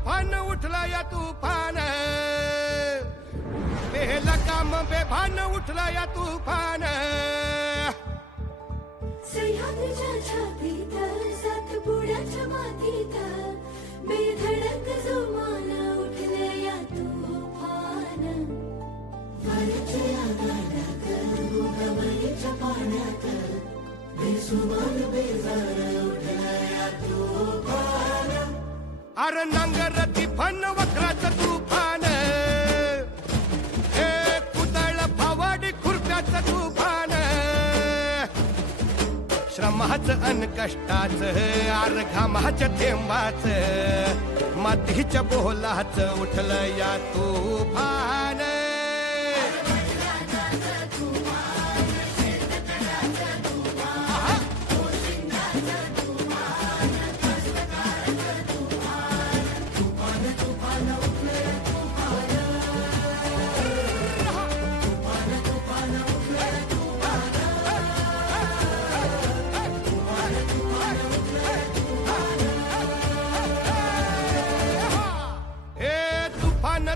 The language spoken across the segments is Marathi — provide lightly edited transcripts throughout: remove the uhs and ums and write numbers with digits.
तुफान उठला या तुफान बेला काम बेभान उठला या तुफान सह्याद्रीच्या छातीत सातपुड्याच्या मातीत बेधडक जोमान उठले या तुफान वरच्या गाण्यात गोदावरीच्या पाण्यात बेसुमार बेजार उठले या तुफान अरे नांगर तिफान वक्राचं तुफान हे कुदळ फावाडी खुरप्याचं तुफान श्रमाचं अन कष्टाचं आर घामाच्या थेंबाचं मातीच्या बोलाचं उठलं या तुफान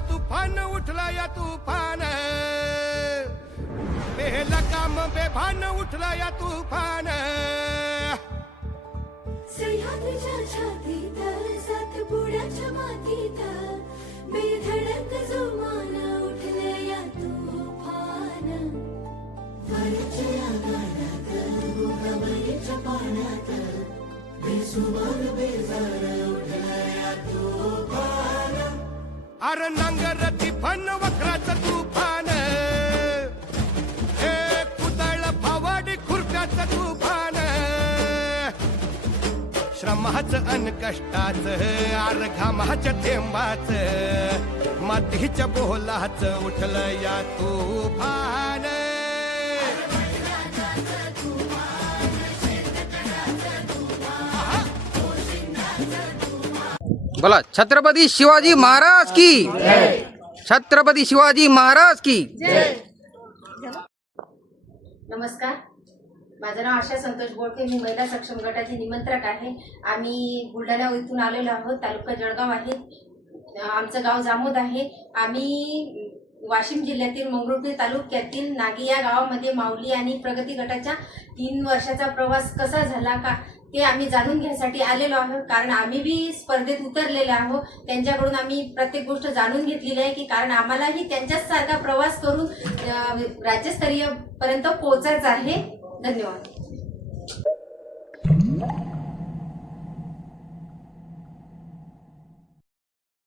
तुफान उठला या तुफान बेला काम बेभान उठला या तुफान सह्याद्रीच्या छातीत सातपुड्याच्या मातीत बेधडक जोमान उठले या तुफान वरच्या गाण्यात गोदावरीच्या पाण्यात बेसुमार बेजार उठले या तुफान अरे नांगर तिफान वक्राचं तुफान हे कुदळ फावाडी खुरप्याचं तुफान श्रमाचं अन कष्टाचं आर घामाच्या थेंबाचं मातीच्या बोलाचं उठलं या तुफान बोला छत्रपती शिवाजी महाराज की छत्रपती शिवाजी महाराज की नमस्कार, माझं नाव आशा संतोष बोडके. मी महिला सक्षम गटाची निमंत्रक आहे. आम्ही बुलढाणा इथून आलेलो आहोत. तालुका जळगाव आहे. आमचं गाव जामोद आहे. आम्ही वाशिम जिल्ह्यातील मंगरुळपीर तालुक्यातील नागी या गावामध्ये माऊली आणि प्रगती गटाच्या 3 वर्षाचा प्रवास कसा झाला का ते आम्ही जाणून घ्यायसाठी आलेलो आहोत. कारण आम्ही बी स्पर्धेत उतरलेले आहोत. त्यांच्याकडून आम्ही प्रत्येक गोष्ट जाणून घेतलेली आहे की कारण आम्हालाही त्यांच्याच सारखा प्रवास करून राज्यस्तरीय पर्यंत पोहोचायचं आहे. धन्यवाद.